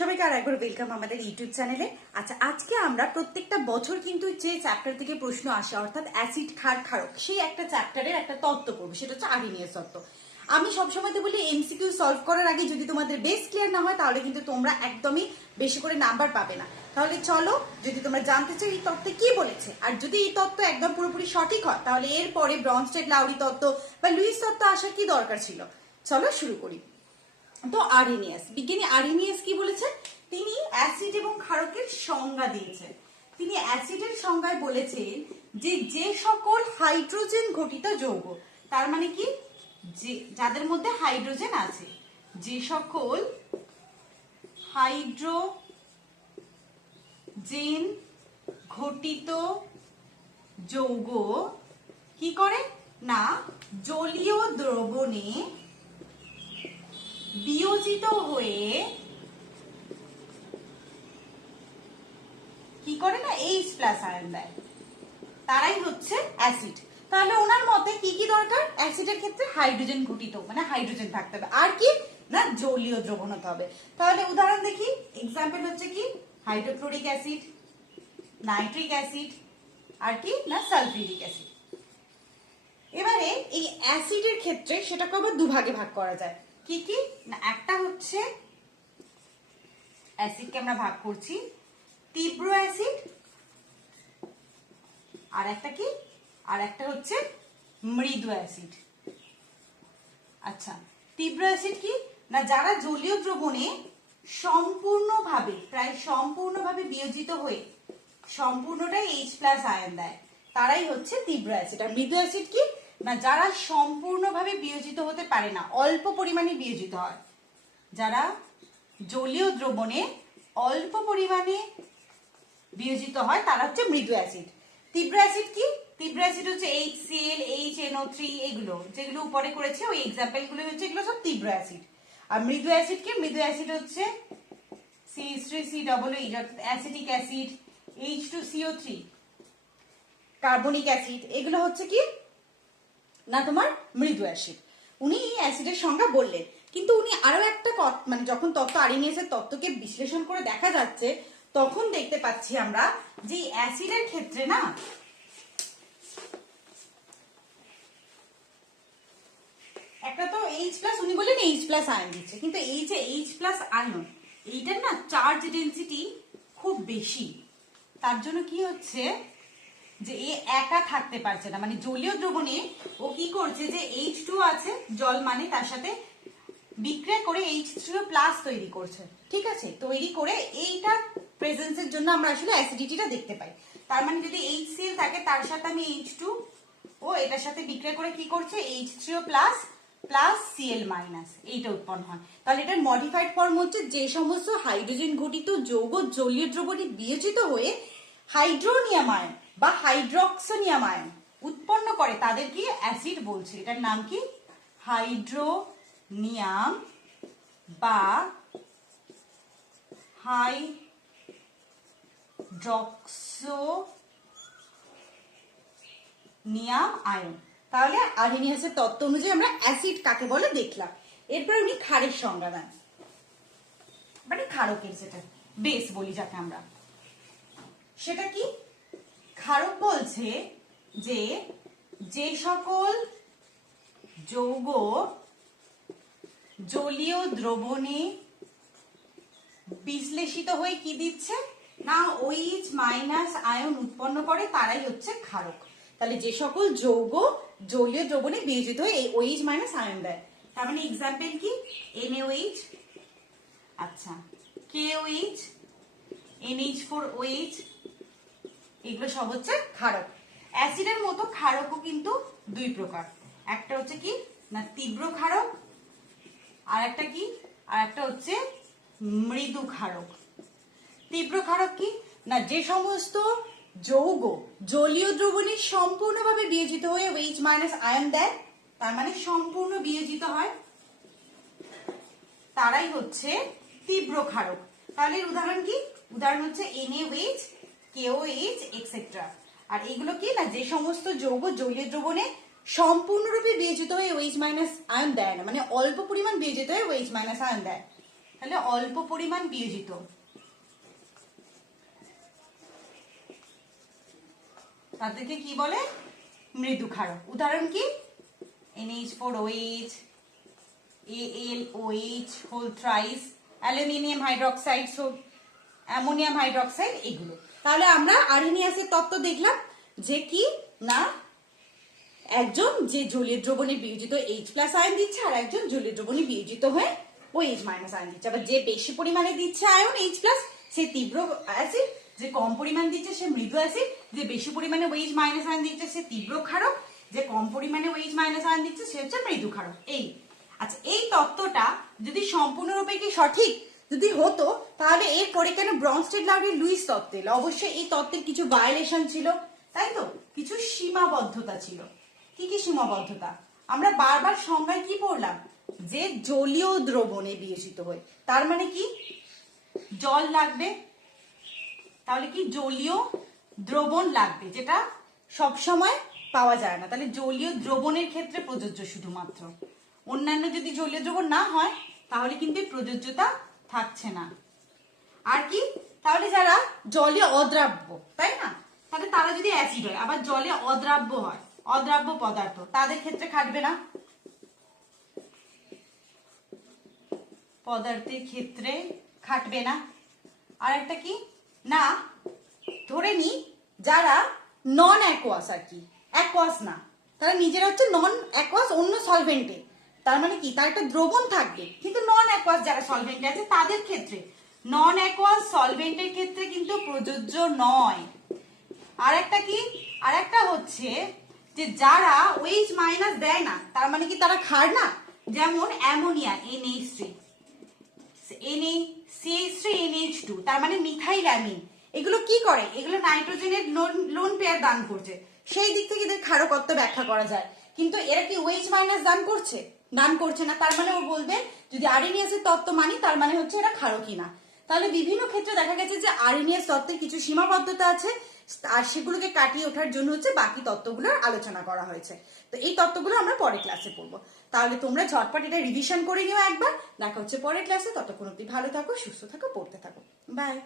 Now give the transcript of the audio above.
সবাইকে আর একবার ওয়েলকাম আমাদের ইউটিউব চ্যানেলে। আচ্ছা, আজকে আমরা প্রত্যেকটা বছর কিন্তু যে চ্যাপ্টার থেকে প্রশ্ন আসে অর্থাৎ অ্যাসিড ক্ষার ক্ষারক সেই একটা চ্যাপ্টারের একটা তত্ত্ব পড়বো, সেটা হচ্ছে আর্হেনিয়াস তত্ত্ব। আমি সবসময় তো বলি এমসিকিউ সলভ করার আগে যদি তোমাদের বেস ক্লিয়ার না হয় তাহলে কিন্তু তোমরা একদমই বেশি করে নাম্বার পাবে না। তাহলে চলো, যদি তোমরা জানতে চাও এই তত্ত্বে কি বলেছে, আর যদি এই তত্ত্ব একদম পুরোপুরি সঠিক হয় তাহলে এরপরে ব্রনস্টেড লাউরি তত্ত্ব বা লুইস তত্ত্ব আসার কি দরকার ছিল। চলো শুরু করি। তো আর্হেনিয়াস, বিজ্ঞানী আর্হেনিয়াস কি বলেছেন? তিনি অ্যাসিড এবং ক্ষারকের সংজ্ঞা দিয়েছেন। তিনি অ্যাসিডের সংজ্ঞায় বলেছেন যে যে সকল হাইড্রোজেন ঘটিত যৌগ, তার মানে কি, যে যাদের মধ্যে হাইড্রোজেন আছে, যে সকল হাইড্রোজেন ঘটিত যৌগ কি করে না, জলীয় দ্রবণে বিয়োজিত হয়ে কি করে না, H+ আয়ন দেয়, তারাই হচ্ছে অ্যাসিড। তাহলে ওনার মতে কি কি দরকার অ্যাসিডের ক্ষেত্রে? হাইড্রোজেন ঘটিত, মানে হাইড্রোজেন থাকতে হবে, আর কি না, জলীয় দ্রবণ হতে হবে। তাহলে উদাহরণ দেখি, এক্সাম্পল হচ্ছে কি, হাইড্রোক্লোরিক অ্যাসিড, নাইট্রিক অ্যাসিড, আর কি না, সালফিউরিক অ্যাসিড। এবারে এই অ্যাসিডের ক্ষেত্রে সেটাকে আবার দুভাগে ভাগ করা যায়। কি কি না, একটা হচ্ছে অ্যাসিডকে আমরা ভাগ করছি তীব্র অ্যাসিড, আর একটা কি, আর একটা হচ্ছে মৃদু অ্যাসিড। আচ্ছা, তীব্র অ্যাসিড কি না, যারা জলীয় দ্রবণে সম্পূর্ণভাবে, প্রায় সম্পূর্ণভাবে বিয়োজিত হয়ে সম্পূর্ণটাই H+ আয়ন দেয়, তারাই হচ্ছে তীব্র অ্যাসিড। আর মৃদু অ্যাসিড কি না, যারা সম্পূর্ণভাবে বিয়োজিত হতে পারে না, অল্প পরিমাণে বিয়োজিত হয়, যারা জলীয় দ্রবণে অল্প পরিমাণে বিয়োজিত হয়, তারা হচ্ছে মৃদু অ্যাসিড। তীব্র অ্যাসিড কি, তীব্র অ্যাসিড হচ্ছে HCl, HNO3, এগুলো যেগুলো উপরে করেছে ওই এক্সাম্পল গুলো হচ্ছে, এগুলো সব তীব্র অ্যাসিড। আর মৃদু অ্যাসিড কি, মৃদু অ্যাসিড হচ্ছে CH3COOH acetic acid, H2CO3 carbonic acid, এগুলো হচ্ছে কি না তোমার মৃদু অ্যাসিড। উনি এই অ্যাসিডের সংজ্ঞা বললেন, কিন্তু উনি আরো একটা মানে যখন তত্ত্ব আর্হেনিয়াসের তত্ত্বকে বিশ্লেষণ করে দেখা যাচ্ছে, তখন দেখতে পাচ্ছি আমরা যে অ্যাসিডের ক্ষেত্রে না একটা তো H+, উনি বললেন H+ আয়ন দিচ্ছে, কিন্তু এই যে H+ আয়ন, এইটার না চার্জ ডেনসিটি খুব বেশি, তার জন্য কি হচ্ছে যে এ একা থাকতে পারছে না, মানে জলীয় দ্রবণে ও কি করছে যে H2 আছে জল, মানে তার সাথে বিক্রিয়া করে H3O+ তৈরি করছে, ঠিক আছে, তৈরি করে এইটা প্রেজেন্সের জন্য আমরা আসলে অ্যাসিডিটিটা দেখতে পাই। তার মানে যদি HCl থাকে তার সাথে আমি H2 ও এটার সাথে বিক্রিয়া করে কি করছে H3O+ প্লাস Cl মাইনাস, এইটা উৎপন্ন হয়। তাহলে এটার মডিফাইড ফর্ম হচ্ছে যে সমস্ত হাইড্রোজেন ঘটিত যৌগ জলীয় দ্রবণে বিয়োজিত হয়ে হাইড্রোনিয়াম আয়ন বা হাইড্রক্সোনিয়াম আয়ন উৎপন্ন করে তাদের কি অ্যাসিড বলছে। এটার নাম কি হাইড্রোনিয়াম বা হাইড্রক্সোনিয়াম আয়ন। তাহলে আর্হেনিয়াসের তত্ত্ব অনুযায়ী আমরা অ্যাসিড কাকে বলে দেখলাম। এরপর উনি ক্ষারের সংজ্ঞা দেন, মানে ক্ষারকের যেটা বেস বলি যাকে আমরা, সেটা কি, ক্ষারক বলছে যে যে সকল যৌগ জলীয় দ্রবণে বিশ্লেষিত হয়ে কি দিচ্ছে না OH- আয়ন উৎপন্ন করে, তারাই হচ্ছে ক্ষারক। তাহলে যে সকল যৌগ জলীয় দ্রবণে বিয়োজিত হয়ে এই OH- আয়ন দেয়, তার মানে এক্সাম্পল কি, NaOH, আচ্ছা KOH, NH4OH, এগুলো সব হচ্ছে ক্ষারক। অ্যাসিডের মতো ক্ষারকও কিন্তু দুই প্রকার, একটা হচ্ছে কি না তীব্র ক্ষারক, আর একটা কি, আর একটা হচ্ছে মৃদু ক্ষারক। তীব্র ক্ষারক কি না, যে সমস্ত যৌগ জলীয় দ্রবণে সম্পূর্ণভাবে বিয়োজিত হয়ে OH- আয়ন দেয়, তার মানে সম্পূর্ণ বিয়োজিত হয়, তারাই হচ্ছে তীব্র ক্ষারক। তাহলে উদাহরণ কি, উদাহরণ হচ্ছে NaOH, KOH এক্সেট্রা। আর এগুলো কি না, যে সমস্ত যৌগ জলীয় দ্রবণে সম্পূর্ণরূপে বিয়োজিত হয়ে OH- আয়ন দেয় না, মানে অল্প পরিমাণ বিয়োজিত হয়ে OH- আয়ন দেয়, তাহলে অল্প পরিমাণ বিয়োজিত, তাদেরকে কি বলে? মৃদু ক্ষারক। উদাহরণ কি? NH4OH, AlOH whole thrice, aluminium hydroxide, ammonium hydroxide, এগুলো। তাহলে আমরা আর্হেনিয়াসের তত্ত্ব দেখলাম যে কি না, একজন যে জলীয় দ্রবণে বিয়োজিত H+ আয়ন দিচ্ছে আর একজন জলীয় দ্রবণে বিয়োজিত হয়ে OH- আয়ন দিচ্ছে। আবার যে বেশি পরিমাণে দিচ্ছে আয়ন H+, সে তীব্র অ্যাসিড, যে কম পরিমাণ দিচ্ছে সে মৃদু অ্যাসিড, যে বেশি পরিমাণে OH- আয়ন দিচ্ছে সে তীব্র ক্ষারক, যে কম পরিমাণে OH- আয়ন দিচ্ছে সে হচ্ছে মৃদু ক্ষারক। এই আচ্ছা, এই তত্ত্বটা যদি সম্পূর্ণরূপে কি সঠিক যদি হতো, তাহলে এরপরে কেন ব্রনস্টেড-লাউরি লুইস তত্ত্ব এলো? অবশ্যই এই তত্ত্বের কিছু ভায়োলেশন ছিল, তাই তো, কিছু সীমাবদ্ধতা ছিল। কি কি সীমাবদ্ধতা? আমরা বারবার সংজ্ঞায় কি পড়লাম? যে জলীয় দ্রবণে বিয়োজিত হয়, তার মানে কি জল লাগবে, তাহলে কি জলীয় দ্রবণ লাগবে, যেটা সব সময় পাওয়া যায় না। তাহলে জলীয় দ্রবণের ক্ষেত্রে প্রযোজ্য শুধুমাত্র, অন্যান্য যদি জলীয় দ্রবণ না হয় তাহলে কিন্তু প্রযোজ্যতা থাকছে না। আর কি? তাহলে যারা জলে অদ্রাব্য, তাই না, তাহলে তারা যদি অ্যাসিড হয়, আবার জলে অদ্রাব্য হয়, অদ্রাব্য পদার্থ, তাদের ক্ষেত্রে খাটবে না, পদার্থের ক্ষেত্রে খাটবে না। আর একটা কি না, ধরে নি যারা নন অ্যাকোয়াস, আর কি অ্যাকোয়াস না, তারা নিজেরা হচ্ছে নন অ্যাকোয়াস অন্য সলভেন্টে, তার মানে কি তার একটা দ্রবণ থাকবে, কিন্তু নন অ্যাকোয়াস যারা সলভেন্টে আছে তাদের ক্ষেত্রে, নন অ্যাকোয়াস সলভেন্টের ক্ষেত্রে কিন্তু প্রযোজ্য নয়। আর একটা কি, আর একটা হচ্ছে যে যারা OH- দেয় না, তার মানে কি তারা ক্ষার না, যেমন অ্যামোনিয়া NH3, CH3NH2, তার মানে মিথাইল অ্যামিন, এগুলো কি করে? এগুলো নাইট্রোজেনের লোন পেয়ার দান করছে, সেই দিক থেকে এদের ক্ষারকত্ব ব্যাখ্যা করা যায়। কিন্তু এরা কি OH- দান করছে? দান করছে না, তার মানে ও বলবে যদি আর্হেনিয়াসের তত্ত্ব মানি তার মানে হচ্ছে এরা ক্ষারকই না। তাহলে বিভিন্ন ক্ষেত্রে দেখা গেছে যে আর্হেনিয়াস তত্ত্বের কিছু সীমাবদ্ধতা আছে, আর সেগুলোকে কাটিয়ে ওঠার জন্য হচ্ছে বাকি তত্ত্বগুলোর আলোচনা করা হয়েছে। তো এই তত্ত্বগুলো আমরা পরের ক্লাসে পড়বো। তাহলে তোমরা ঝটপট এটা রিভিশন করে নিও একবার। দেখা হচ্ছে পরের ক্লাসে। ততক্ষণ অবধি ভালো থাকো, সুস্থ থাকো, পড়তে থাকো। বাই।